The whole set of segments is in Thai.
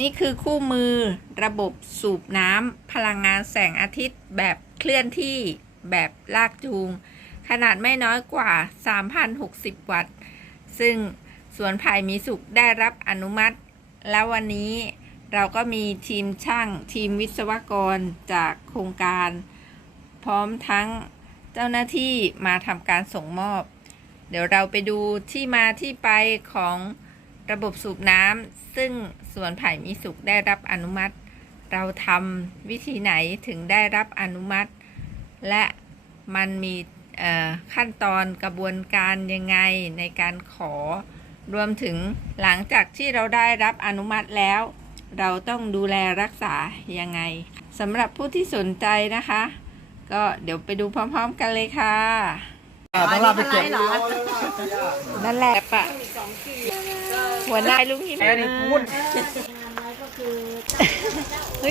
นี่คือคู่มือระบบสูบน้ำพลังงานแสงอาทิตย์แบบเคลื่อนที่แบบลากจูง ขนาดไม่น้อยกว่า 3,060 วัตต์ ซึ่งสวนไผ่มีสุขได้รับอนุมัติ แล้ววันนี้เราก็มีทีมช่างทีมวิศวกรจากโครงการ พร้อมทั้งเจ้าหน้าที่มาทำการส่งมอบ เดี๋ยวเราไปดูที่มาที่ไปของ ระบบสูบน้ำซึ่งสวนไผ่มีสุขได้รับอนุมัติ เราทำวิธีไหนถึงได้รับอนุมัติ และมันมีเอ่อขั้นตอนกระบวนการยังไงในการขอ รวมถึงหลังจากที่เราได้รับอนุมัติแล้ว เราต้องดูแลรักษายังไงสำหรับผู้ที่สนใจนะคะ ก็เดี๋ยวไปดูพร้อมๆกันเลยค่ะต้องลาไปเก็บนั่นแหละปะ หัวหน้าลุงหิมแค่นี้พูดไ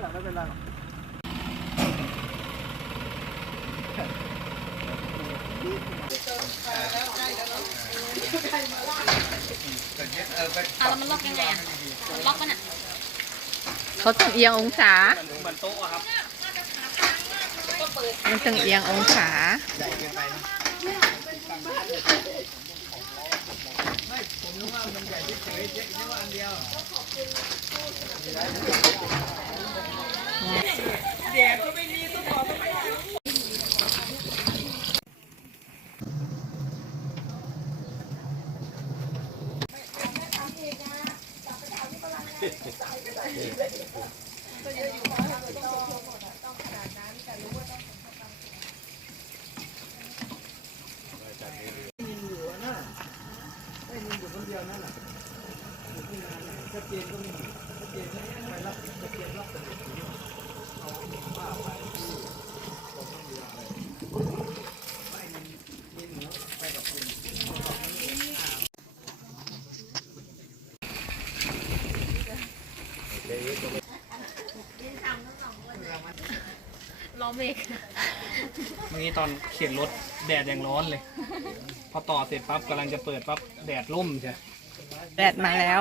แหละไม่เป็นไรหรอกอะแล้วมันล็อกยังไงอะมันล็อกมันอะเขาต้องเอียงองศา เหมือนโต๊ะอะครับมันต้องเอียงองศา เดี๋ยวก็ไม่มีต้อเบรก เมื่อกี้ตอนเขียนรถแดดยังร้อนเลย พอต่อเสร็จปั๊บกำลังจะเปิดปั๊บแดดล่มใช่ แดดมาแล้ว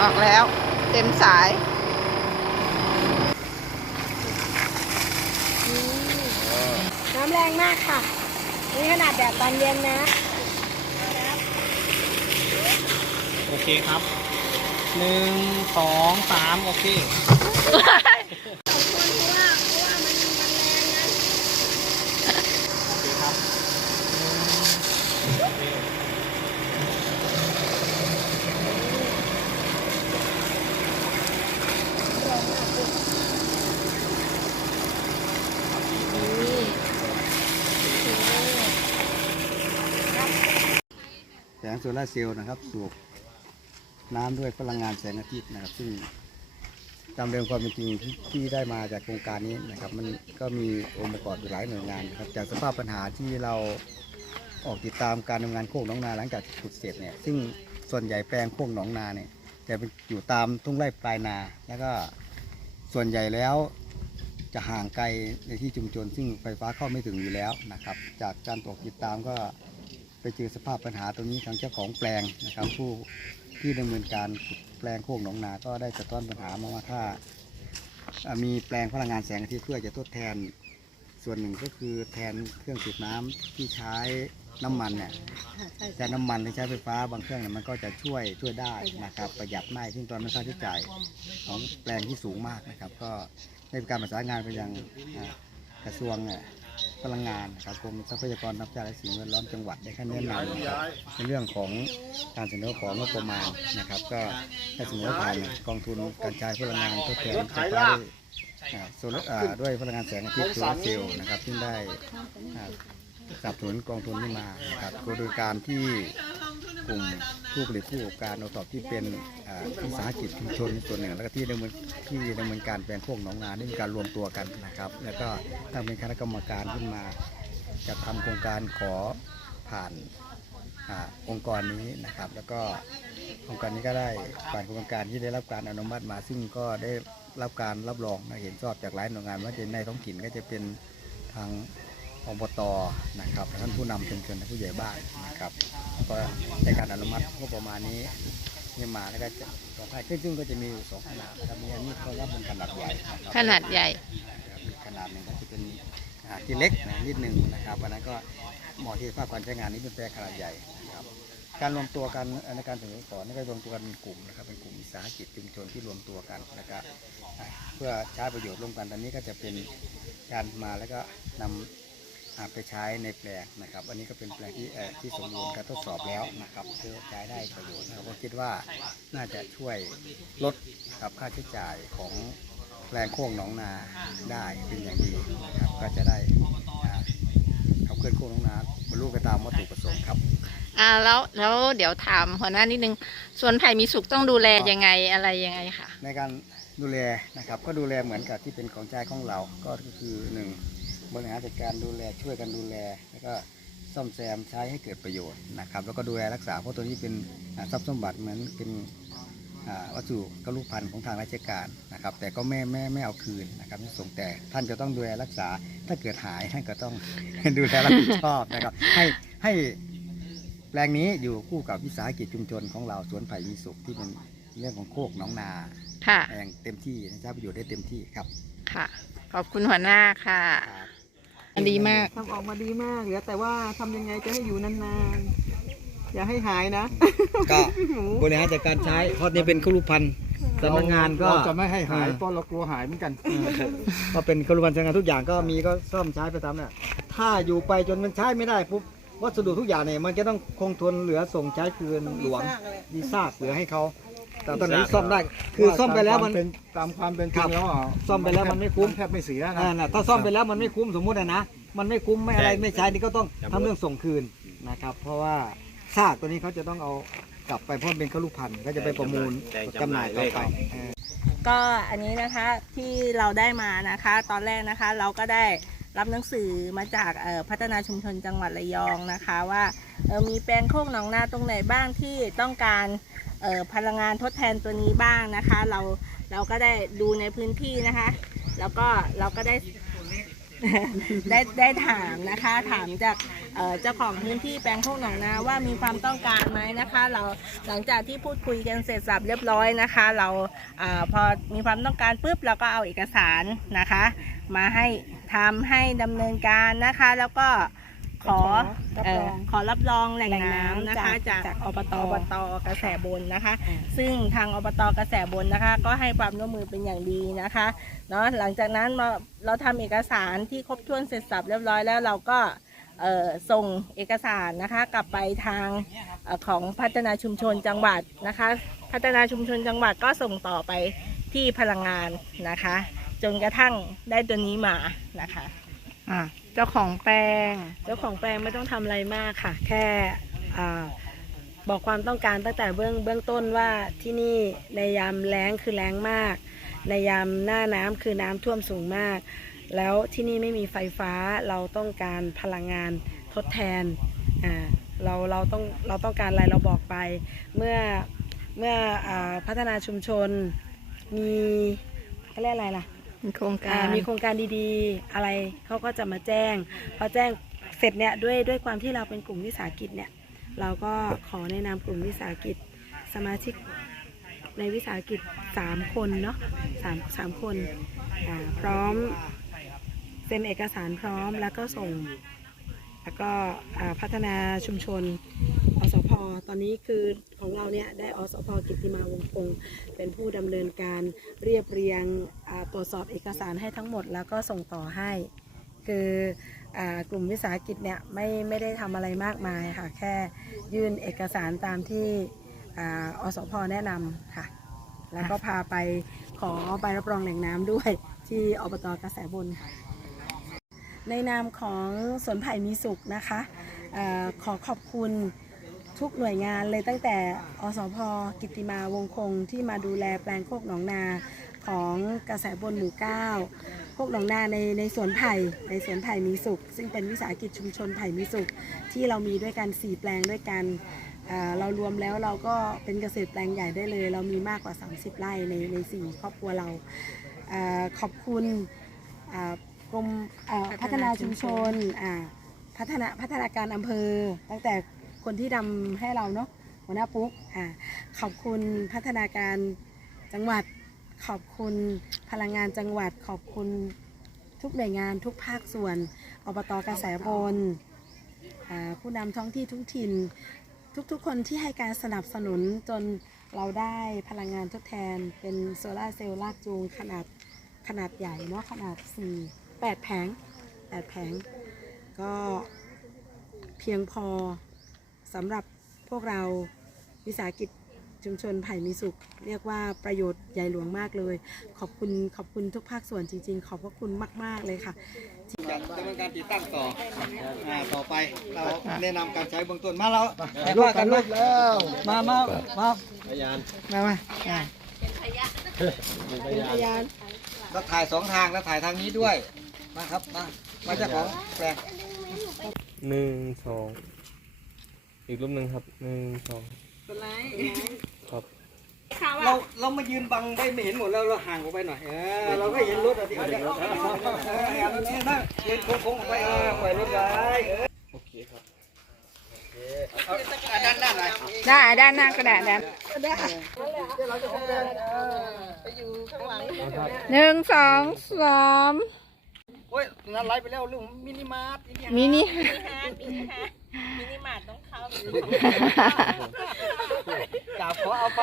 ออกแล้ว เต็มสายน้ำแรงมากค่ะ นี่ขนาดแดดตอนเย็นนะ โอเคครับหนึ่งสองสามโอเค โอเคครับหนึ่งโอเค แสง โซลาเซลล์นะครับ สูบน้ำด้วยพลังงานแสงอาทิตย์นะครับ ซึ่งตามเดิมความเป็นจริงที่ที่ได้มาจากโครงการนี้นะครับ มันก็มีองค์ประกอบอยู่หลายหน่วยงานครับ จากสภาพปัญหาที่เราออกติดตามการทำงานโคกหนองนาหลังจากขุดเสร็จเนี่ย ซึ่งส่วนใหญ่แปลงโคกหนองนาเนี่ยจะเป็นอยู่ตามทุ่งไร่ปลายนา แล้วก็ส่วนใหญ่แล้วจะห่างไกลในที่ชุมชน ซึ่งไฟฟ้าเข้าไม่ถึงอยู่แล้วนะครับ จากการตรวจติดตามก็ ไปเจอสภาพปัญหาตรงนี้ทางเจ้าของแปลงนะครับ ผู้ที่ดำเนินการแปลงโคกหนองนาก็ได้สะท้อนปัญหามาว่าถ้ามีแปลงพลังงานแสงอาทิตย์เพื่อจะทดแทนส่วนหนึ่งก็คือแทนเครื่องสูบน้ำที่ใช้น้ำมันเนี่ยใช้น้ำมันหรือใช้ไฟฟ้าบางเครื่องเนี่ยมันก็จะช่วยช่วยได้นะครับประหยัดไม่ซึ่งตอนนั้นค่าใช้จ่ายของแปลงที่สูงมากนะครับ ก็ได้มีการประสานงานไปยังกระทรวงเนี่ย พลังงานนะครับกรมทรัพยากรน้ำชาและสิ่งแวดล้อมจังหวัดได้ขั้นแนะนำนะครับในเรื่องของการเสนอของงบประมาณนะครับ ก็ให้เสนอผ่านกองทุนการใช้พลังงานทดแทนไฟฟ้าด้วยด้วยพลังงานแสงอาทิตย์โซลาร์เซลล์นะครับที่ได้สนับสนุนกองทุนนี้มานะครับโดยการที่ กลุ่มผู้ผลิตผู้ประกอบการโอตอบที่เป็นอิสาหกิจชุมชนส่วนหนึ่ง แล้วก็ที่ดำเนินที่ดำเนินการแปลงโคกหนองนาได้มีการรวมตัวกันนะครับ แล้วก็ตั้งเป็นคณะกรรมการขึ้นมาจะทำโครงการขอผ่านอองค์กรนี้นะครับ แล้วก็องค์กรนี้ก็ได้ผ่านโครงการที่ได้รับการอนุมัติมา ซึ่งก็ได้รับการรับรองนะเห็นชอบจากหลายหน่วยงานว่าจะในท้องถิ่นก็จะเป็นทาง อบตนะครับท่านผู้นำชุมชนและผู้ใหญ่บ้านนะครับก็ได้การอนุมัติงบประมาณนี้นี่มาแล้วก็จะสองค่ายซึ่งก็จะมีอยู่สองขนาดนะครับมีอันนี้เขาว่าเป็นขนาดใหญ่นะครับขนาดใหญ่นะครับอีกขนาดหนึ่งก็จะเป็นขนาดที่เล็กนะนิดหนึ่งนะครับอันนั้นก็เหมาะที่ภาพการใช้งานนี้เป็นแปลงขนาดใหญ่นะครับการรวมตัวกันในการเสนอขอนี่ก็รวมตัวกันเป็นกลุ่มนะครับเป็นกลุ่มวิสาหกิจชุมชนที่รวมตัวกันนะครับเพื่อใช้ประโยชน์ร่วมกันตอนนี้ก็จะเป็นการมาแล้วก็นำอ่า ไปใช้ในแปลงนะครับ อันนี้ก็เป็นแปลงที่เอ่อที่สมบูรณ์การทดสอบแล้วนะครับเพื่อใช้ได้ประโยชน์นะครับก็คิดว่าน่าจะช่วยลดครับค่าใช้จ่ายของแปลงโค้งหนองนาได้เป็นอย่างดีนะครับก็จะได้อ่าขับเคลื่อนโค้งหนองนาบรรลุไปตามวัตถุประสงค์ครับอ่าแล้วแล้วเดี๋ยวถามหัวหน้านิดนึงส่วนไผ่มีสุขต้องดูแลยังไงอะไรยังไงค่ะในการดูแลนะครับก็ดูแลเหมือนกับที่เป็นของใจของเราก็คือหนึ่ง บริหารจัดการดูแลช่วยกันดูแล แล้วก็ซ่อมแซมใช้ให้เกิดประโยชน์นะครับ แล้วก็ดูแลรักษาเพราะตัวนี้เป็นอ่าทรัพย์สมบัติเหมือนเป็นอ่าวัตถุกรุพันธ์ของทางราชการนะครับ แต่ก็ไม่ไม่ไม่เอาคืนนะครับไม่ส่งแต่ท่านจะต้องดูแลรักษาถ้าเกิดหายท่านก็ต้องดูแลรับผิดชอบนะครับ ให้ให้แปลงนี้อยู่คู่กับวิสาหกิจชุมชนของเราสวนไผ่มีสุขที่เป็นเรื่องของโคกหนองนาค่ะอย่างเต็มที่ใช้ประโยชน์ได้เต็มที่ครับค่ะ ขอบคุณหัวหน้าค่ะ ดีมาก ทำออกมาดีมากเหลือแต่ว่าทำยังไงจะให้อยู่นานๆ อย่าให้หายนะ ก็บริหารจัดการใช้เพราะนี่เป็นครุพันธ์สำนักงานก็ เราจะไม่ให้หายเออเพราะเรากลัวหายเหมือนกัน ก็เป็นครุพันธ์สำนักงานทุกอย่างก็มีก็ซ่อมใช้ไปตามนั้นถ้าอยู่ไปจนมันใช้ไม่ได้ปุ๊บวัสดุทุกอย่างเนี่ยมันจะต้องคงทนเหลือส่งใช้คืนหลวงมีซากเหลือให้เขา แต่ตอนนี้ซ่อมได้ คือซ่อมไปแล้วมัน เป็นตามความเป็นจคริรังบแล้วอะซ่อมไปแล้วมันไม่คุ้ม แทบไม่เสียนะ อ่าน่ะถ้าซ่อมไปแล้วมันไม่คุ้มสมมุตินะนะมันไม่คุ้มไม่อะไรไม่ใช้นี่ก็ต้องทำเรื่องส่งคืนนะครับ เพราะว่าซากตัวนี้เขาจะต้องเอากลับไปเพราะมันเป็นขลุพันธุ์ก็จะไปประมูลจำหน่ายต่อไปเออ ก็อันนี้นะคะที่เราได้มานะคะ ตอนแรกนะคะเราก็ได้รับหนังสือมาจากเอ่อพัฒนาชุมชนจังหวัดระยองนะคะ ว่าเอ่อมีแปลงโคกหนองนาตรงไหนบ้างที่ต้องการเอ่อ พลังงานทดแทนตัวนี้บ้างนะคะ เราเราก็ได้ดูในพื้นที่นะคะ แล้วก็เราก็ได้ได้ได้ถามนะคะถามจากเจ้าของพื้นที่แปลงโคกหนองนาว่ามีความต้องการไหมนะคะ เราหลังจากที่พูดคุยกันเสร็จสับเรียบร้อยนะคะ เราอาพอมีความต้องการปุ๊บเราก็เอาเอกสารนะคะ มาให้ทำให้ดำเนินการนะคะ แล้วก็ ขอรับเอ่รอองขอรับรองแหล่งแหล่งน้ำน้ำนะคะจาจากกจากอบตอบตกระแสบนนะคะอ่าซึ่งทางอบตกระแสบนนะคะ ก็ให้ความร่วมมือเป็นอย่างดีนะคะเนาะหลังจากนั้นมาเราทำเอกสารที่ครบถ้วนเสร็จสับเรียบร้อยแล้วเราก็เอ่อส่งเอกสารนะคะกลับไปทางเอ่อของพัฒนาชุมชนจังหวัดนะคะ พัฒนาชุมชนจังหวัดก็ส่งต่อไปที่พลังงานนะคะ จนกระทั่งได้ตัวนี้มานะคะ อ่าเจ้าของแปลง เจ้าของแปลงไม่ต้องทำอะไรมากค่ะ แค่อ่าบอกความต้องการตั้งแต่เบื้องเบื้องต้นว่าที่นี่ในยามแล้งคือแล้งมาก ในยามหน้าน้ำคือน้ำท่วมสูงมาก แล้วที่นี่ไม่มีไฟฟ้าเราต้องการพลังงานทดแทนอ่าเราเราต้องเราต้องการอะไรเราบอกไป เมื่อเมื่ออาพัฒนาชุมชนมีเขาเรียกอะไรล่ะ มีโครงการ มีโครงการดีๆ อะไรเขาก็จะมาแจ้ง พอแจ้งเสร็จเนี่ยด้วยด้วยความที่เราเป็นกลุ่มวิสาหกิจเนี่ยเราก็ขอในะนากลุ่มวิสาหกิจสมาชิกในวิสาหกิจสามคนเนาะสามสามคนพร้อมเซ็นเอกสารพร้อมแล้วก็ส่ง แล้วก็พัฒนาชุมชน ตอนนี้คือของเราเนี่ยได้อสพกิติมาวงศ์พงศ์เป็นผู้ดำเนินการเรียบเรียงตรวจสอบเอกสารให้ทั้งหมดแล้วก็ส่งต่อให้ คืออกลุ่มวิสาหกิจเนี่ยไม่ไม่ได้ทำอะไรมากมายค่ะ แค่ยื่นเอกสารตามที่ออสพแนะนำค่ะ แล้วก็พาไปขอใบรับรองแหล่งน้ำด้วยที่อบตกระแสบนค่ะในนามของสวนไผ่มีสุขนะคะออขอขอบคุณ ทุกหน่วยงานเลยตั้งแต่อสพกิติมาวงคงที่มาดูแลแปลงโคกหนองนาของกระแสบนหมู่เก้าโคกหนองนาในในสวนไผ่ในสวนไผ่มีสุข ซึ่งเป็นวิสาหกิจชุมชนไผ่มีสุข ที่เรามีด้วยกัน4แปลงด้วยกันเรารวมแล้วเราก็เป็นเกษตรแปลงใหญ่ได้เลย เรามีมากกว่า 30 ไร่ในในสี่ครอบครัวเราอขอบคุณกรมพัฒนาชุมชนพัฒนาพัฒนาการอำเภอตั้งแต่ คนที่ดำให้เราเนาะหัวหน้าปุ๊กอ่าขอบคุณพัฒนาการจังหวัด ขอบคุณพลังงานจังหวัด ขอบคุณทุกหน่วยงานทุกภาคส่วนอบตกระแสบนผู้นำท้องที่ทุกถิ่น ทุกๆ คนที่ให้การสนับสนุนจนเราได้พลังงานทดแทนเป็นโซลาร์เซลล์ลากจูงขนาดขนาดใหญ่เนาะขนาด 4 8 แผง 8 แผง ก็เพียงพอ สำหรับพวกเราวิสาหกิจชุมชนไผ่มีสุข เรียกว่าประโยชน์ใหญ่หลวงมากเลย ขอบคุณขอบคุณทุกภาคส่วนจริง ๆ ขอบพระคุณมาก ๆ เลยค่ะจะดำเนินการติดตั้งต่ออ่าต่อไปเราแนะนำการใช้เบื้องต้นมาเราไปว่ากันลูกแล้วมามามาพยานมามาอ่าเป็นพยานแล้วถ่ายสองทางแล้วถ่ายทางนี้ด้วยมาครับมามาเจ้าของแปลงหนึ่งสอง อีกรูปหนึ่งครับหนึ่งสองครับเราเรามายืนบังได้ไม่เห็นหมดแล้วเราห่างออกไปหน่อยเออเราก็เห็นรถอะที่เขาจะเออเห็นรถนี่นะยืนโค้งๆออกไปเออปล่อยรถไว้เออโอเคครับเอาเอาด้านด้านไหนได้ ด้านหน้ากระดาษด้านหนึ่งสองสาม โอ้ยนั่นไล่ไปแล้วลุงมินิมาร์ทมินิมินิฮาร์ดมินิฮาร์ดมินิมาร์ทต้องเข้า จับขอเอาไป